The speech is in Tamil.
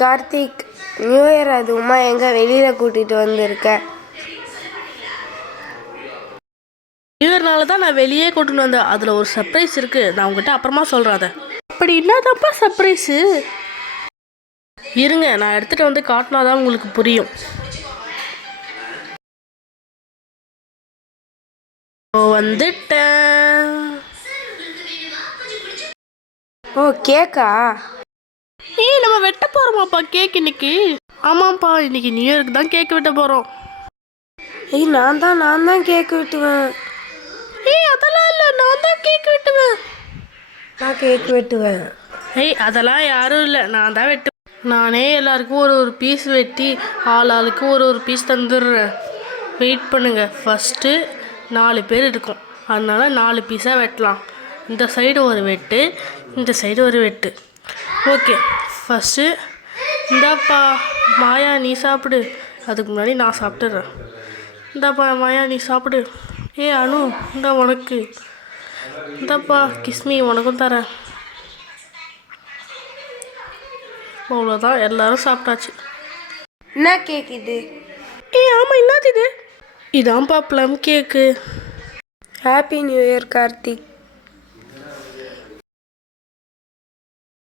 கார்த்திக் நியூ இயர் அதுவுமா எங்கே வெளியில் கூட்டிகிட்டு வந்திருக்க? நியூ இயர்னால தான் நான் வெளியே கூட்டின்னு வந்தேன். அதில் ஒரு சர்ப்ரைஸ் இருக்குது, நான் உங்ககிட்ட அப்புறமா சொல்கிறேன். அதை அப்படி என்னதான்ப்பா சர்ப்ரைஸு? இருங்க, நான் எடுத்துகிட்டு வந்து காட்டினா தான் உங்களுக்கு புரியும். வந்துட்டேன். ஓ, கேக்கா? நம்ம வெட்ட போகிறோமாப்பா கேக் இன்னைக்கு? ஆமாம்ப்பா, இன்னைக்கு நியூ இயருக்கு தான் கேக் வெட்ட போகிறோம். நான் தான் கேக் வெட்டுவேன். அதெல்லாம் இல்லை, நான் தான் கேக் வெட்டுவேன். நான் கேக் வெட்டுவேன். அதெல்லாம் யாரும் இல்லை, நான் தான் வெட்டுவேன். நானே எல்லாருக்கும் ஒரு பீஸ் வெட்டி ஆளுக்கு ஒரு பீஸ் தந்துடுறேன். வெயிட் பண்ணுங்க. ஃபஸ்ட்டு 4 பேர் இருக்கும், அதனால 4 பீஸாக வெட்டலாம். இந்த சைடு ஒரு வெட்டு, இந்த சைடு ஒரு வெட்டு. ஓகே, ஃபஸ்ட்டு இந்தாப்பா மாயா, நீ சாப்பிடு. அதுக்கு முன்னாடி நான் சாப்பிட்டுறேன். இந்தாப்பா மாயா, நீ சாப்பிடு. அனு, இந்தா உனக்கு. இந்தாப்பா கிஸ்மி, உனக்கும் தரேன். அவ்வளோதான், எல்லாரும் சாப்பிட்டாச்சு. என்ன கேக் இது? ஆமாம், என்னது இது? இதான்ப்பா plum cake. Happy new year Karthik.